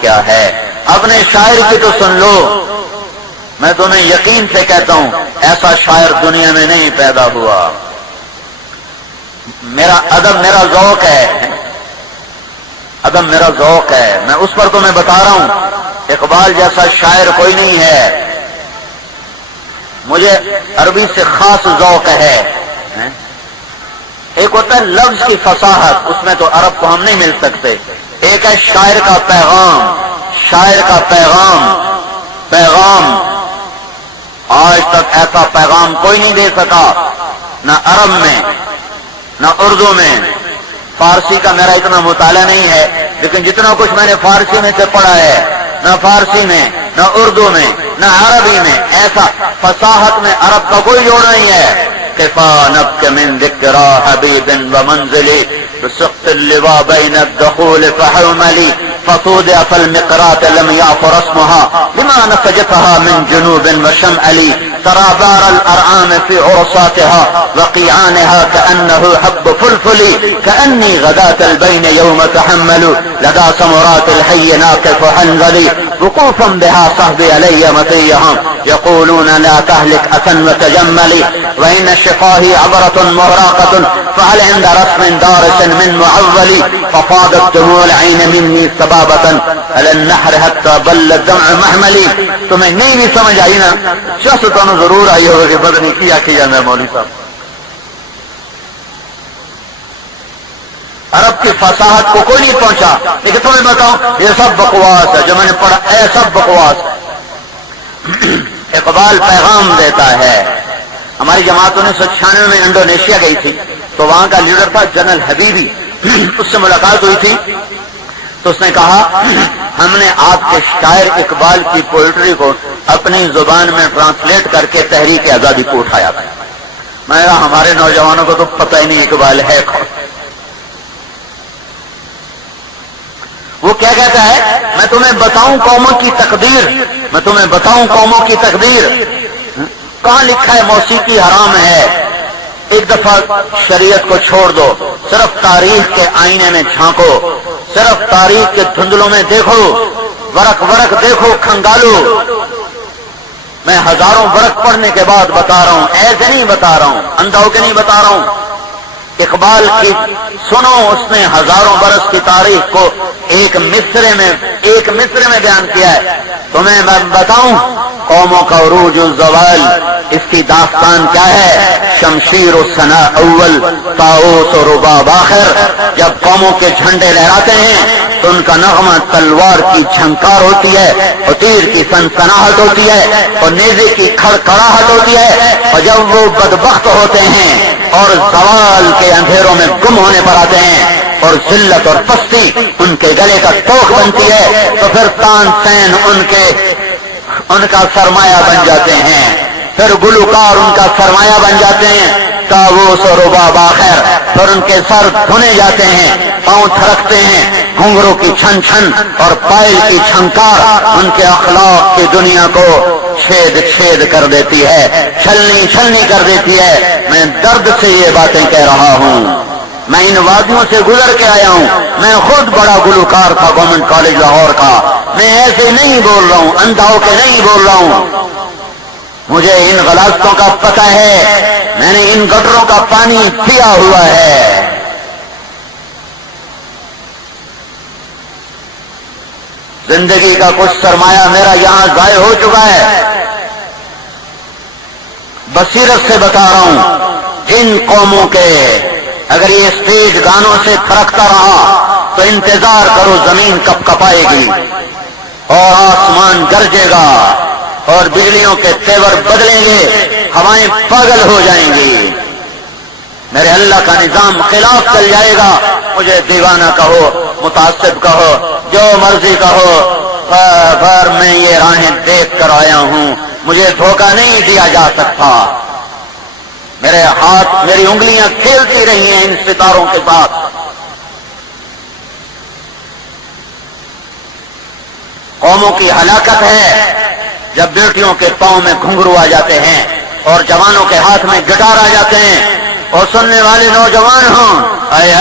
کیا ہے؟ اپنے شاعر کی تو سن لو، میں تمہیں یقین سے کہتا ہوں ایسا شاعر دنیا میں نہیں پیدا ہوا۔ میرا ادب میرا ذوق ہے، ادب میرا ذوق ہے، میں اس پر تمہیں بتا رہا ہوں اقبال جیسا شاعر کوئی نہیں ہے۔ مجھے عربی سے خاص ذوق ہے۔ ایک ہوتا ہے لفظ کی فصاحت، اس میں تو عرب کو ہم نہیں مل سکتے۔ ایک ہے شاعر کا پیغام، شاعر کا پیغام آج تک ایسا پیغام کوئی نہیں دے سکا، نہ عرب میں نہ اردو میں۔ فارسی کا میرا اتنا مطالعہ نہیں ہے، لیکن جتنا کچھ میں نے فارسی میں سے پڑھا ہے، نہ فارسی میں نہ اردو میں نہ عربی میں ایسا فصاحت میں عرب کا کوئی جوڑ نہیں ہے۔ کفا نبک من ذکرى حبیب ومنزلی بسقط اللواء بین الدخول فحوملی فصودع فالمقرات لم يعفر اسمها لما نسجتها من جنوب وشمألی ترى بار الارعام في عرصاتها وقيعانها كأنه حب فلفل كأني غداة البين يوم تحمل لدى سمرات الحي ناقف حنظلي وقوفا بها صحبي علي مطيهم يقولون لا تهلك أسا وتجملي وإن شقاهي عبرة مهراقة فهل عند رسم دارس من معولي ففاضت دموع العين مني سبابة على النحر حتى بل الدمع محملي۔ تمہیں نہیں سمجھ آئی نا؟ شخص تو ضرور آئی ہوگا کہ پتہ نہیں کیا جانا ہے مولوی صاحب۔ عرب کی فصاحت کو کوئی نہیں پہنچا، لیکن تمہیں بتاؤں یہ سب بکواس ہے جو میں نے پڑھا، اے سب بکواس۔ اقبال پیغام دیتا ہے۔ ہماری جماعت 1996 میں انڈونیشیا گئی تھی، تو وہاں کا لیڈر تھا جنرل حبیبی، اس سے ملاقات ہوئی تھی تو اس نے کہا ہم نے آپ کے شاعر اقبال کی پوئٹری کو اپنی زبان میں ٹرانسلیٹ کر کے تحریک آزادی کو اٹھایا تھا۔ میں نے کہا ہمارے نوجوانوں کو تو پتہ ہی نہیں اقبال ہے کون۔ وہ کیا کہتا ہے؟ میں تمہیں بتاؤں قوموں کی تقدیر، میں تمہیں بتاؤں قوموں کی تقدیر۔ کہاں لکھا ہے موسیقی حرام ہے؟ ایک دفعہ شریعت کو چھوڑ دو، صرف تاریخ کے آئینے میں جھانکو، صرف تاریخ کے دھندلوں میں دیکھو، ورق ورق دیکھو، کھنگالو۔ میں ہزاروں ورق پڑھنے کے بعد بتا رہا ہوں، ایسے نہیں بتا رہا ہوں، اندھا ہو کے نہیں بتا رہا ہوں۔ اقبال کی سنو، اس نے ہزاروں برس کی تاریخ کو ایک مصرے میں بیان کیا ہے۔ تمہیں میں بتاؤں قوموں کا عروج و زوال، اس کی داستان کیا ہے؟ شمشیر و ثنا اول، طاؤس و رباب آخر۔ جب قوموں کے جھنڈے لہراتے ہیں تو ان کا نغمہ تلوار کی جھنکار ہوتی ہے اور تیر کی سنسناہٹ ہوتی ہے اور نیزے کی کھڑکھڑاہٹ ہوتی ہے، اور جب وہ بدبخت ہوتے ہیں اور زوال کے اندھیروں میں گم ہونے پر آتے ہیں اور ذلت اور پستی ان کے گلے کا توق بنتی ہے، تو پھر تان سین ان کا سرمایہ بن جاتے ہیں، پھر گلوکار ان کا سرمایہ بن جاتے ہیں، طاؤس اور رباب آخر، پھر ان کے سر دھنے جاتے ہیں، پاؤں تھرکتے ہیں، گھنگروں کی چھن چھن اور پائل کی چھنکار ان کے اخلاق کی دنیا کو چھید کر دیتی ہے، چھلنی کر دیتی ہے۔ میں درد سے یہ باتیں کہہ رہا ہوں، میں ان وادیوں سے گزر کے آیا ہوں، میں خود بڑا گلوکار تھا گورنمنٹ کالج لاہور کا، میں ایسے نہیں بول رہا ہوں، اندھا ہو کے نہیں بول رہا ہوں۔ مجھے ان غلاظتوں کا پتہ ہے، میں نے ان گٹروں کا پانی پیا ہوا ہے۔ زندگی کا کچھ سرمایہ میرا یہاں ضائع ہو چکا ہے۔ بصیرت سے بتا رہا ہوں، جن قوموں کے اگر یہ اسٹیج گانوں سے تھرکتا رہا تو انتظار کرو، زمین کپ کپائے گی اور آسمان گرجے گا اور بجلیوں کے تیور بدلیں گے، ہوائیں پاگل ہو جائیں گی، میرے اللہ کا نظام خلاف چل جائے گا۔ مجھے دیوانہ کہو، متعصب کہو، جو مرضی کہو، پر میں یہ راہیں دیکھ کر آیا ہوں، مجھے دھوکہ نہیں دیا جا سکتا۔ میرے ہاتھ، میری انگلیاں کھیلتی رہی ہیں ان ستاروں کے ساتھ۔ قوموں کی ہلاکت ہے جب بیٹیوں کے پاؤں میں گھنگرو آ جاتے ہیں اور جوانوں کے ہاتھ میں گٹار آ جاتے ہیں اور سننے والے نوجوان ہوں، آئے